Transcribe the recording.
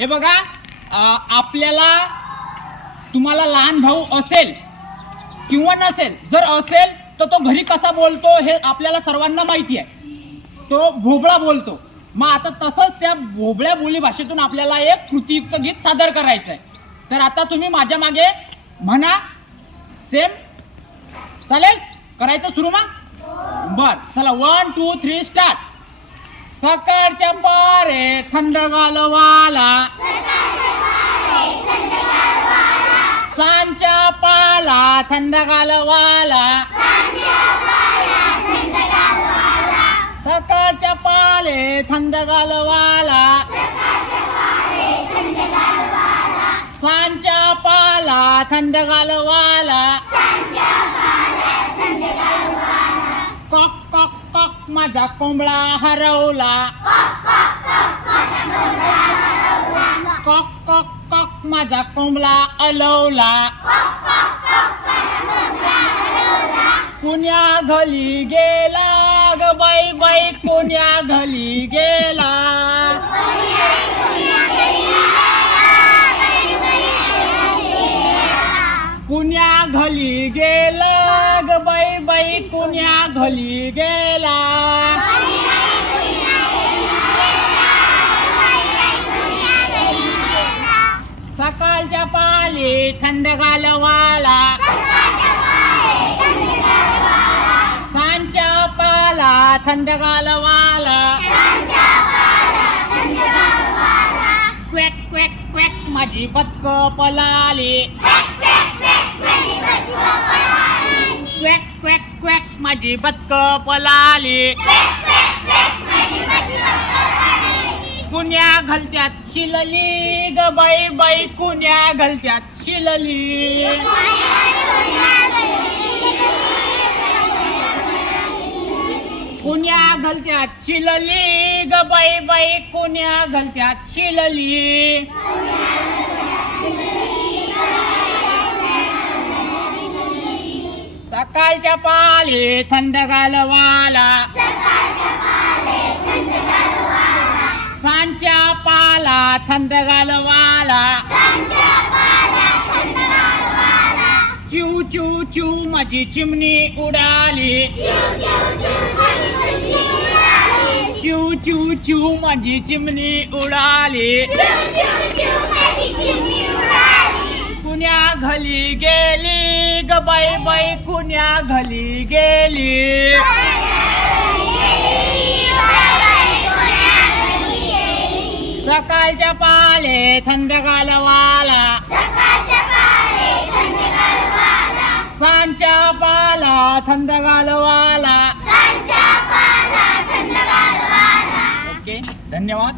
हे बघा, आपल्याला तुम्हाला लहान भाऊ असेल किंवा नसेल, जर असेल तर तो घरी कसा बोलतो हे आपल्याला सर्वांना माहिती आहे. तो भोबळा बोलतो. मग आता तसंच त्या भोबळ्या बोली भाषेतून आपल्याला एक कृतीयुक्त गीत सादर करायचं आहे. तर आता तुम्ही माझ्या मागे म्हणा. सेम चालेल? करायचं सुरू मग? बर, चला 1 2 3 स्टार्ट. सकाळच्या पारे थंडगार वाला, सांच्या पाला थंडगार वाला, सकाळच्या पाले थंडगार वाला, सांच्या पाला थंडगार वाला, कॉक कॉक कॉक माझा कोंबडा हरवला, कॉक कॉक कॉक माझा कोंबडा अलवला, कुण्या घरी गेला ग बाई बाई, कुण्या घरी गेला, कुण्या घरी गेला ग बाई बाई, कुण्या घरी गेला. सकाळच्या पाले थंडगार वाला, सांच्या पाला थंडगार वाला, क्वॅक क्वॅक क्वॅक माझी बदक पळाली, क्वॅक क्वॅक क्वॅक माझी बदक पळाली, कुण्या घलत्यात शिलली ग बाई बाई, कुण्या घलत्यात शिलली, कुण्या घलत्यात शिलली ग बाई बाई, कुण्या घलत्यात शिलली. सकाळच्या पाले थंडगार वाला, सांच्या पाला थंडगार वाला, चिव चिव चिव माझी चिमणी उडाली, चिव चिव चिव माझी चिमणी उडाली, कुण्या घरी गेली ग बाई बाई, कुण्या घरी गेली. सकाळच्या पाले थंडगार वाला, सांच्या पाला थंडगार वाला. ओके, धन्यवाद.